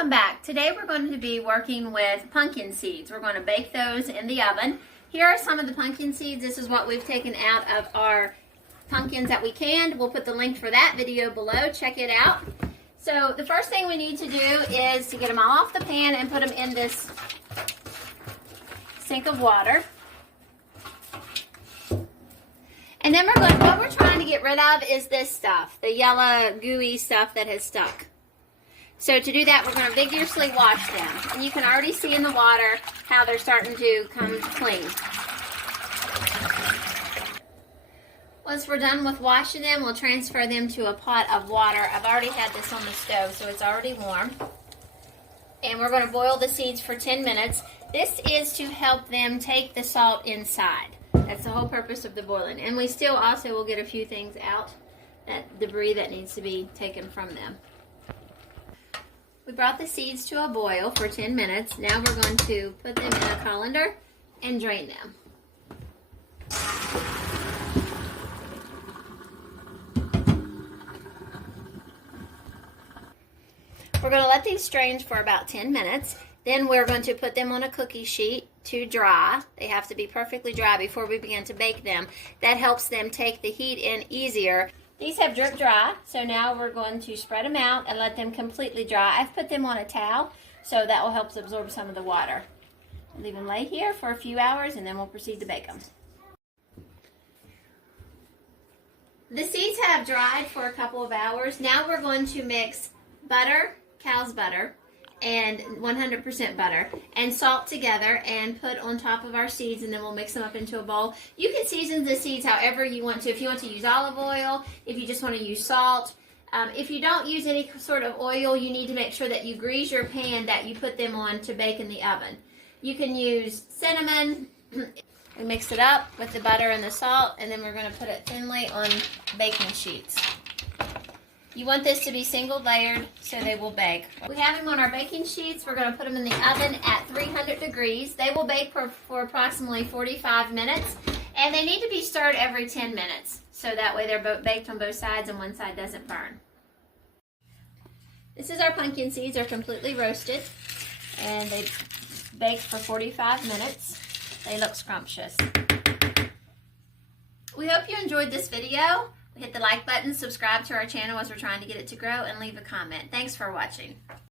Welcome back. Today we're going to be working with pumpkin seeds. We're going to bake those in the oven. Here are some of the pumpkin seeds. This is what we've taken out of our pumpkins that we canned. We'll put the link for that video below. Check it out. So the first thing we need to do is to get them all off the pan and put them in this sink of water. And then what we're trying to get rid of is this stuff, the yellow gooey stuff that has stuck. So to do that, we're going to vigorously wash them. And you can already see in the water how they're starting to come clean. Once we're done with washing them, we'll transfer them to a pot of water. I've already had this on the stove, so it's already warm. And we're going to boil the seeds for 10 minutes. This is to help them take the salt inside. That's the whole purpose of the boiling. And we still also will get a few things out, that debris that needs to be taken from them. We brought the seeds to a boil for 10 minutes. Now we're going to put them in a colander and drain them. We're going to let these strain for about 10 minutes. Then we're going to put them on a cookie sheet to dry. They have to be perfectly dry before we begin to bake them. That helps them take the heat in easier. These have drip dry, so now we're going to spread them out and let them completely dry. I've put them on a towel, so that will help absorb some of the water. Leave them lay here for a few hours, and then we'll proceed to bake them. The seeds have dried for a couple of hours. Now we're going to mix butter, cow's butter, and 100% butter and salt together and put on top of our seeds, and then we'll mix them up into a bowl. You can season the seeds however you want to. If you want to use olive oil, if you just want to use salt. If you don't use any sort of oil, you need to make sure that you grease your pan that you put them on to bake in the oven. You can use cinnamon. We mix it up with the butter and the salt, and then we're going to put it thinly on baking sheets. You want this to be single layered so they will bake. We have them on our baking sheets. We're going to put them in the oven at 300 degrees. They will bake for approximately 45 minutes, and they need to be stirred every 10 minutes. So that way they're baked on both sides and one side doesn't burn. This is our pumpkin seeds. They're completely roasted, and they baked for 45 minutes. They look scrumptious. We hope you enjoyed this video. Hit the like button, subscribe to our channel as we're trying to get it to grow, and leave a comment. Thanks for watching.